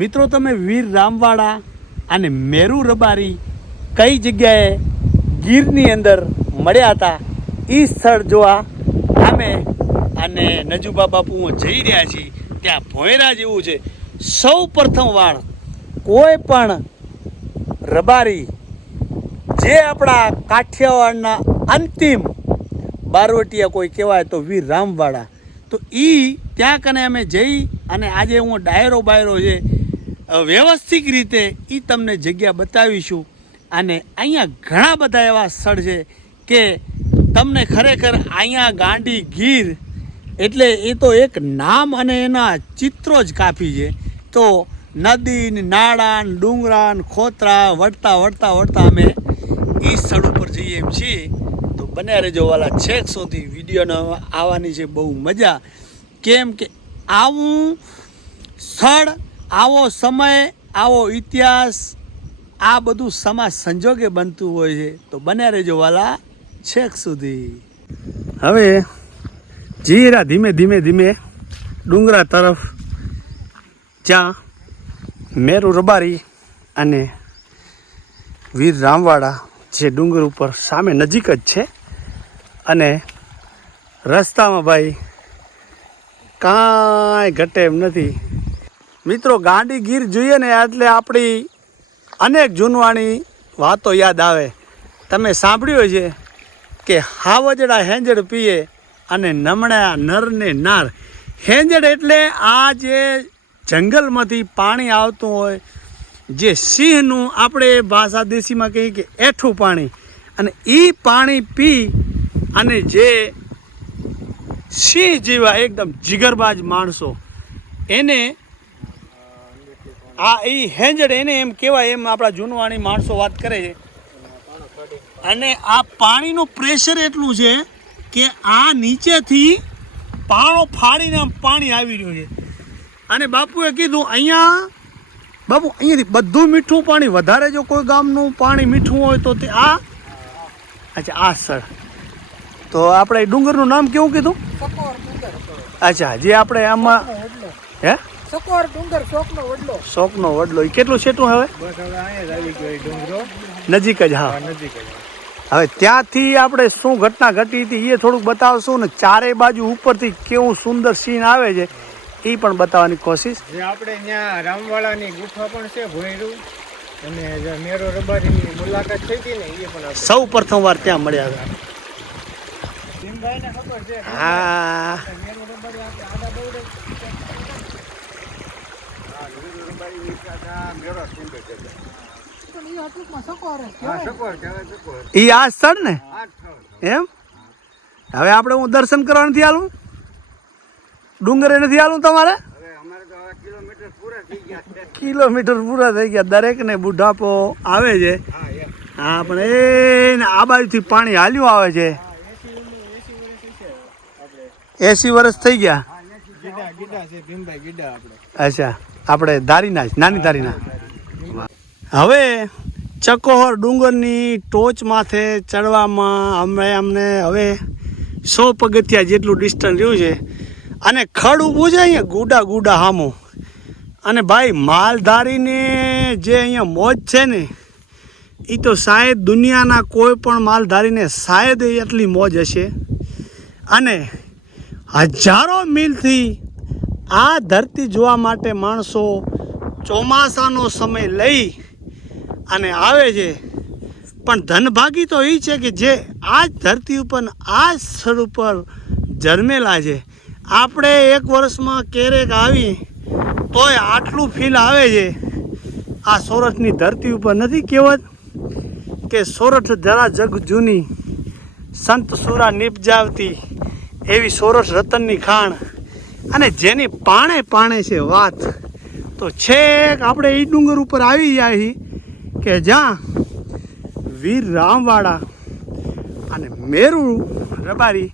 મિત્રો, તમે વીર રામવાડા અને મેરુ રબારી કઈ જગ્યાએ ગીરની અંદર મળ્યા હતા? એ સ્થળ જોવા અમે અને નજુબા બાપુ જઈ રહ્યા છીએ. ત્યાં ભોયરા જેવું છે. સૌ પ્રથમ વાર કોઈ પણ રબારી જે આપણા કાઠિયાવાડના અંતિમ બારવટીયા કોઈ કહેવાય તો વીર રામવાડા. તો એ ત્યાં કને અમે જઈ અને આજે હું ડાયરો બાયરો છે વ્યવસ્થિત રીતે એ તમને જગ્યા બતાવીશું. અને અહીંયા ઘણા બધા એવા સ્થળ છે કે તમને ખરેખર અહીંયા ગાંડી ગીર એટલે એ તો એક નામ અને એના ચિત્રો જ કાપી છે. તો નદી નાળા ડુંગરા ખોતરા, વળતા વળતા વળતા અમે એ સ્થળ ઉપર જઈએ છીએ. તો બને રહેજો વાલા છેક સુધી વિડીયોનો આવવાની છે બહુ મજા. કેમ કે આવું સ્થળ આવો સમય, આવો ઇતિહાસ, આ બધું સમાજ સંજોગે બનતું હોય છે, તો બન્યા રહેજો વાલા છેક સુધી. હવે જીરા ધીમે ધીમે ધીમે ડુંગરા તરફ જ્યાં મેરુ રબારી અને વીર રામવાડા જે ડુંગર ઉપર સામે નજીક જ છે અને રસ્તામાં ભાઈ કાંઈ ઘટે એમ નથી. મિત્રો, ગાંડી ગીર જોઈએ ને એટલે આપણી અનેક જૂનવાણી વાતો યાદ આવે. તમે સાંભળ્યું છે કે હાવજડા હેંજડ પીએ અને નમણા નરને નાર. હેંજડ એટલે આ જે જંગલમાંથી પાણી આવતું હોય, જે સિંહનું આપણે ભાષા દેશીમાં કહીએ કે એઠું પાણી. અને એ પાણી પી અને જે સિંહ જેવા એકદમ જીગરબાજ માણસો, એને આ એ હેંજડ એને એમ કહેવાય એમ આપણા જૂનવાણી માણસો વાત કરે છે. અને આ પાણીનું પ્રેશર એટલું છે કે આ નીચેથી પાણો ફાડીને પાણી આવી રહ્યું છે. અને બાપુએ કીધું અહીંયા બાપુ અહીંયાથી બધું મીઠું પાણી વધારે જો કોઈ ગામનું પાણી મીઠું હોય તો તે આ અચ્છા આ સર તો આપણે ડુંગરનું નામ કેવું કીધું? અચ્છા જે આપણે આમાં હે? સકોર ડુંગર શોકનો વડલો. શોકનો વડલો. એ કેટલું છેટું હવે? બસ હવે અહીંયા જ આવી ગયો ડુંગરો. નજીક જ હા. નજીક જ. હવે ત્યાંથી આપણે શું ઘટના ઘટી હતી એ થોડુંક બતાવશું ને ચારે બાજુ ઉપરથી કેવું સુંદર સીન આવે છે એ પણ બતાવવાની કોશિશ. જે આપણે ત્યાં રામવાળાની ગુફા પણ છે ભોયરું. અને જે મેરો રબારીની મુલાકાત થઈ હતી ને એ પણ સૌ પ્રથમ વાર ત્યાં મળ્યા હતા. છે હા મેરો રબારી આપણે આડા દৌડે પણ એ આટલુંમાં સકોર જ કહેવાય. એ આ સ્થળ ને? એમ? હવે આપણે હું દર્શન કરવા નથી આલું? ડુંગરે નથી આલું તમારે? કિલોમીટર પૂરા થઈ ગયા. દરેક ને બુઢાપો આવે છે. હા પણ એ આ બાજુથી પાણી હાલ્યું આવે છે. એસી વર્ષ થઈ ગયા? અચ્છા. આપણે ધારીના જ, નાની ધારીના. હવે ચકોહર ડુંગરની ટોચ માથે ચડવામાં અમે અમને હવે સો પગથિયા જેટલું ડિસ્ટન્સ રહ્યું છે. અને ખડ ઊભું છે અહીંયા, ગુડા ગુડા હામો. અને ભાઈ, માલધારીને જે અહીંયા મોજ છે ને એ તો શાયદ દુનિયાના કોઈ પણ માલધારીને શાયદ એટલી મોજ હશે. અને હજારો મીલથી આ ધરતી જોવા માટે માણસો ચોમાસાનો સમય લઈ અને આવે છે. પણ ધનભાગી તો એ છે કે જે આ જ ધરતી ઉપર આ જ સ્થળ ઉપર જન્મેલા છે. આપણે એક વર્ષમાં ક્યારેક આવી તોય આટલું ફીલ આવે છે. આ સોરઠની ધરતી ઉપર નથી કહેવત કે સોરઠ જરા જગ જૂની, સંત સુરા નિપજાવતી એવી સોરઠ રતનની ખાણ અને જેની પાણે પાણે છે વાત, તો છેક આપણે એ ડુંગર ઉપર આવી જાય કે જ્યાં વીર રામવાડા અને મેરુ રબારી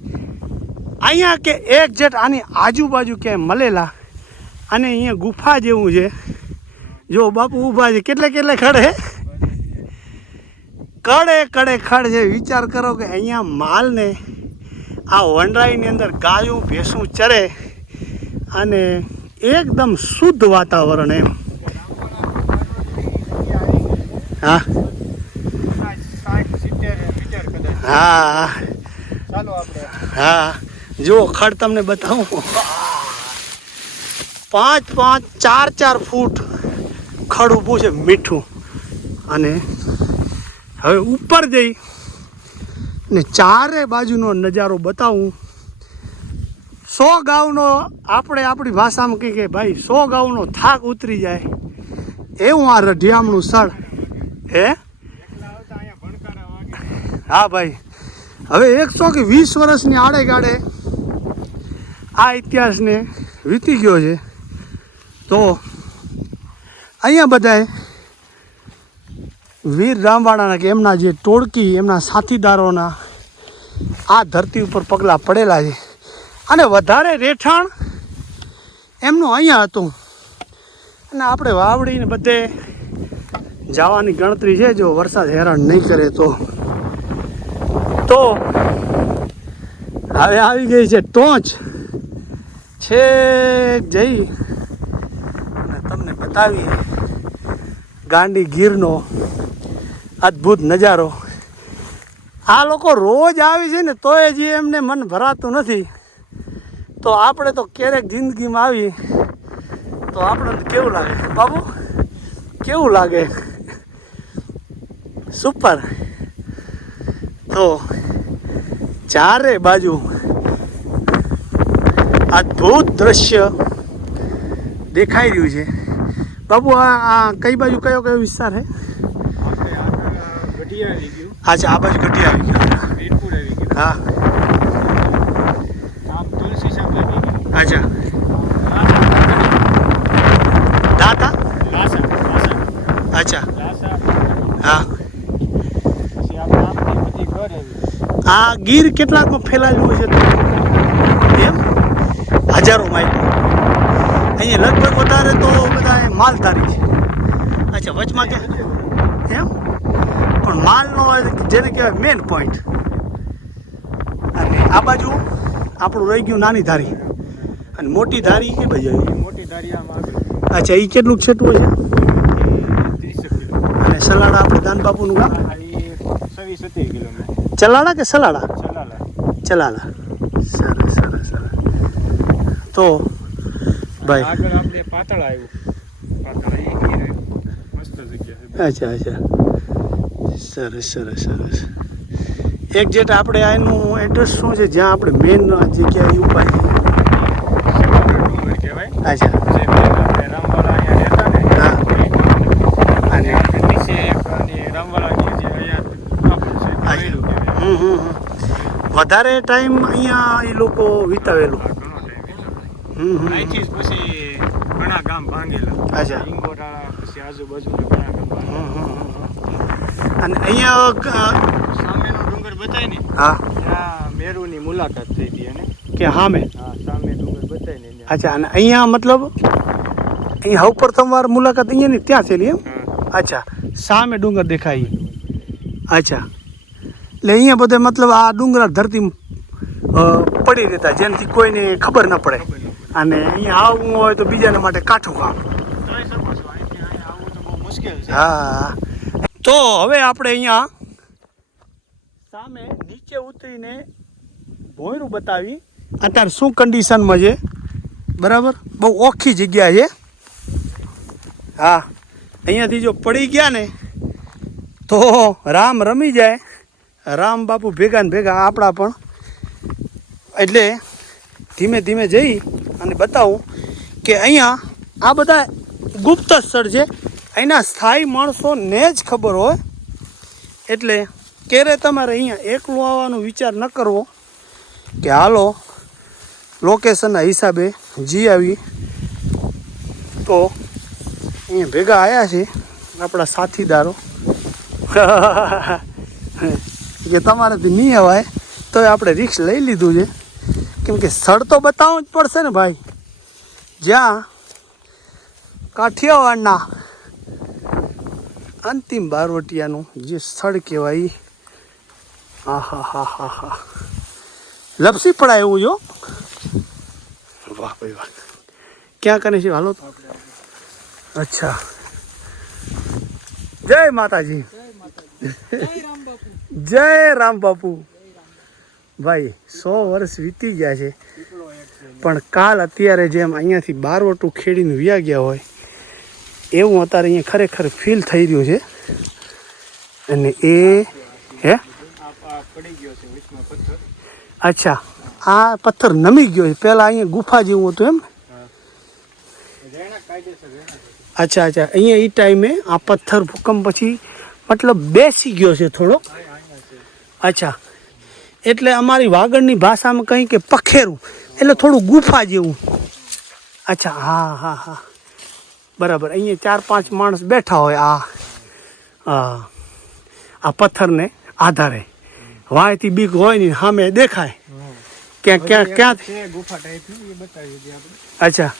અહીંયા કે એક જેટ આની આજુબાજુ ક્યાંય મળેલા અને અહીંયા ગુફા જેવું છે. જો બાપુ ઊભા છે, કેટલે કેટલે ખડે? કડે કડે ખડ છે. વિચાર કરો કે અહીંયા માલને આ વનરાઈની અંદર ગાયું, ભેંસું ચરે. અને એકદમ શુદ્ધ વાતાવરણ એમ. હા. હા. હા. જુઓ, ખડ તમને બતાવું. પાંચ પાંચ, ચાર ચાર ફૂટ ખડ ઊભું છે, મીઠું. અને હવે ઉપર જઈ ને ચારે બાજુનો નજારો બતાવું. સો ગાઉનો આપણે આપણી ભાષામાં કહીએ કે ભાઈ સો ગાઉનો થાક ઉતરી જાય. એવું આ રઢિયામણું સ્થળ. હે? હા ભાઈ. હવે એકસો કે વીસ વર્ષની આડે ગાડે આ ઇતિહાસને વીતી ગયો છે. તો અહીંયા બધાએ વીર રામવાડાના કે એમના જે ટોળકી, એમના સાથીદારોના આ ધરતી ઉપર પગલાં પડેલા છે. અને વધારે રહેઠાણ એમનું અહીંયા હતું. અને આપણે વાવડીને બધે જવાની ગણતરી છે, જો વરસાદ હેરાન નહીં કરે તો. તો હવે આવી ગઈ છે ટોચ. છેક જઈ અને તમને બતાવી ગાંડી ગીરનો અદ્ભુત નજારો. આ લોકો રોજ આવી છે ને, તોય જે એમને મન ભરાતું નથી. તો આપણે તો ક્યારેક જિંદગીમાં આવી તો આપણે તો કેવું લાગે? બાબુ કેવું લાગે? સુપર. તો ચારે બાજુ અદ્ભુત દ્રશ્ય દેખાઈ રહ્યું છે. બાબુ આ આ કઈ બાજુ કયો કયો વિસ્તાર છે? આપણે આવી ગયું. અચ્છા આ બાજુ ઘટી આવી ગયો. આવી ગયું. હા આમ તુલસી સાહેબ આવી ગયું અચ્છા દાતા? અચ્છા. હા. આ ગીર કેટલાકમાં ફેલાયેલું છે? એમ? હજારો માઇલ. અહીંયા લગભગ વધારે તો બધા માલધારી છે. અચ્છા, વચમાં કે એમ? પણ માલનો જેને કહેવાય મેન પોઈન્ટ અને આ બાજુ આપણું રહી ગયું નાની ધારી. અને મોટી ધારી એ ભાઈ આવી મોટી દારિયામાં આગળ. અચ્છા એ કેટલું છેટું છે અને સલાડા આપણે દાનબાપુનું ગામ ચલાડા કે સલાડા? ચલાડા. સરસ સરસ સરસ. તો ભાઈ. આગળ આપણે પાતળ આવ્યું. પાતળ મસ્ત જગ્યા અચ્છા અચ્છા. સરસ સરસ સરસ. એક જેટ આપણે આનું એડ્રેસ શું છે? જ્યાં આપણે મેન જગ્યાએ ઊભા છીએ સેવાગઢ ડુંગર કહેવાય અચ્છા અને અને અને. વધારે ટાઈમ અહીંયા એ લોકો વિતાવેલું. પછી ઘણા ગામ ભાંગેલા. અચ્છા. પછી હમ. અને અહીંયા સામેનો ડુંગર બતાય ને હા. ત્યાં મેરુની મુલાકાત થઈ હતી એને. કે હા ડુંગર અચ્છા અને અહીંયા મતલબ અહીંયા હવ પ્રથમ વાર મુલાકાત અહીંયાની ત્યાં થયેલી એમ? અચ્છા સામે ડુંગર દેખાય અચ્છા એટલે અહીંયા બધે મતલબ આ ડુંગરા ધરતી પડી રહેતા જેનાથી કોઈને ખબર ન પડે. અને અહીંયા આવવું હોય તો બીજાને માટે કાઠું કામ. અહીંયા હા. તો હવે આપણે અહીંયા સામે નીચે ઉતરીને ભોયરું બતાવી અત્યારે શું કન્ડિશનમાં છે? બરાબર? બહુ ઓખી જગ્યા છે. હા, અહીંયાથી જો પડી ગયા ને, તો રામ રમી જાય. રામ બાપુ ભેગા ને ભેગા આપણા પણ. એટલે ધીમે ધીમે જઈ અને બતાવું કે અહીંયા આ બધા ગુપ્ત સ્થળ છે. અહીંના સ્થાયી માણસોને જ ખબર હોય. એટલે ક્યારે તમારે અહીંયા એકલું આવવાનો વિચાર ન કરવો કે હાલો લોકેશનના હિસાબે જી આવી. તો અહીંયા ભેગા આવ્યા છે આપણા સાથીદારો. કે તમારાથી નહીં અવાય, તો આપણે રિક્સ લઈ લીધું છે. કેમ કે સ્થળ તો બતાવવું જ પડશે ને ભાઈ. જ્યાં કાઠિયાવાડના અંતિમ બારવટિયાનું જે સ્થળ કહેવાય હા હા હા હા હા. લપસી પડાય એવું જો વાહ ભાઈ વાહ. ક્યાં કરે છે? હાલો તો. અચ્છા. જય માતાજી. જય રામ બાપુ. ભાઈ સો વર્ષ વીતી ગયા છે. પણ કાલ અત્યારે જેમ અહીંયાથી બારવટું ખેડીને વ્યા ગયા હોય એવું અત્યારે અહીંયા ખરેખર ફીલ થઈ રહ્યું છે. અને એ હે? અચ્છા. આ પથ્થર નમી ગયો છે. પહેલાં અહીંયા ગુફા જેવું હતું એમ. અચ્છા અચ્છા. અહીંયા એ ટાઈમે આ પથ્થર ભૂકંપ પછી મતલબ બેસી ગયો છે થોડો. અચ્છા. એટલે અમારી વાગડની ભાષામાં કંઈ કે પખેરું. એટલે થોડું ગુફા જેવું. અચ્છા, હા હા હા. બરાબર. અહીંયા ચાર, પાંચ માણસ બેઠા હોય આ આ પથ્થરને આધારે. વાંયથી બીક હોય ને સામે દેખાય. ક્યાં ક્યાં ક્યાં ગુફા ટાઈપનું એ બતાવી દીધી આપણે. અચ્છા.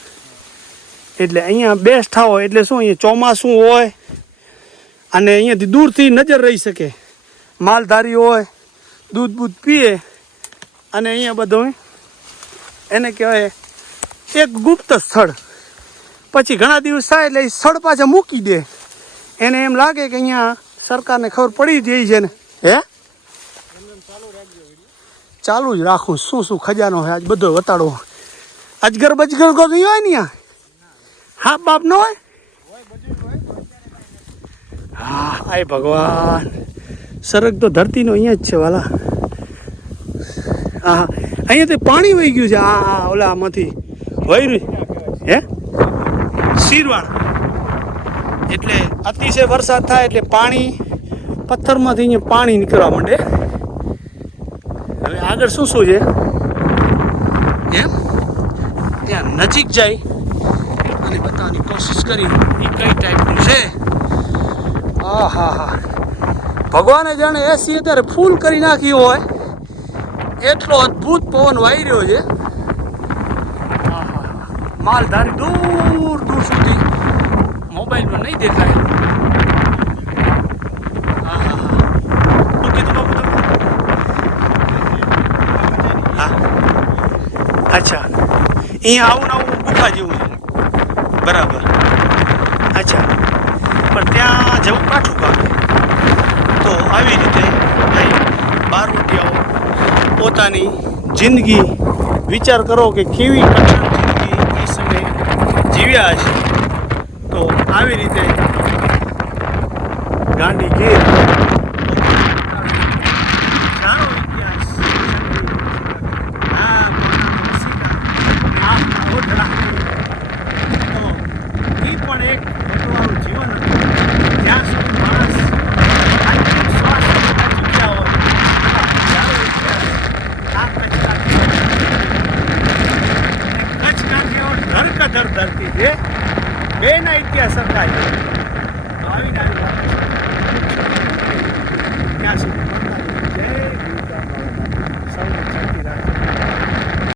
એટલે અહીંયા બેસ્ટ હોય એટલે શું અહીંયા ચોમાસું હોય અને અહીંયાથી દૂરથી નજર રહી શકે. માલધારી હોય દૂધ બૂધ પીએ અને અહીંયા બધું એને કહેવાય એક ગુપ્ત સ્થળ. પછી ઘણા દિવસ થાય એટલે એ સ્થળ પાછા મૂકી દે. એને એમ લાગે કે અહીંયા સરકારને ખબર પડી જઈ છે ને. હે? ચાલુ જ રાખું. શું શું ખજાનો હોય? આજ બધો વતાડો અજગર બજગર કો નહીં હોય ને અહીંયા હા, બાપ ન હોય? હા, આય ભગવાન. સરગ તો ધરતીનો અહીંયા જ છે, વાલા. હા અહીંયાથી પાણી વહી ગયું છે. આ ઓલા આમાંથી. વહી રહ્યું હે? શીરવાળ એટલે અતિશય વરસાદ થાય એટલે પાણી, પથ્થરમાંથી અહીંયા પાણી નીકળવા માંડે. હવે આગળ શું શું છે? એમ? ત્યાં નજીક જાય. અને બતાવવાની કોશિશ કરી. એ કઈ ટાઈપનું છે? હા હા ભગવાને જાણે એસી અત્યારે ફૂલ કરી નાખ્યું હોય. એટલો અદ્ભુત પવન વાઈ રહ્યો છે. માલધારી દૂર દૂર સુધી. મોબાઈલમાં નહીં દેખાય આહાહા. શું કીધું બાપુ તમે? હા અચ્છા. અહીંયા આવું આવું ગુફા જેવું છે. બરાબર. અચ્છા. પણ ત્યાં જવું પાછું કામ તો આવી રીતે બારવટીયાઓ પોતાની જિંદગી વિચાર કરો કે કેવી કઠણ જિંદગી એ સમયે જીવ્યા છે તો આવી રીતે ગાંડી ગીર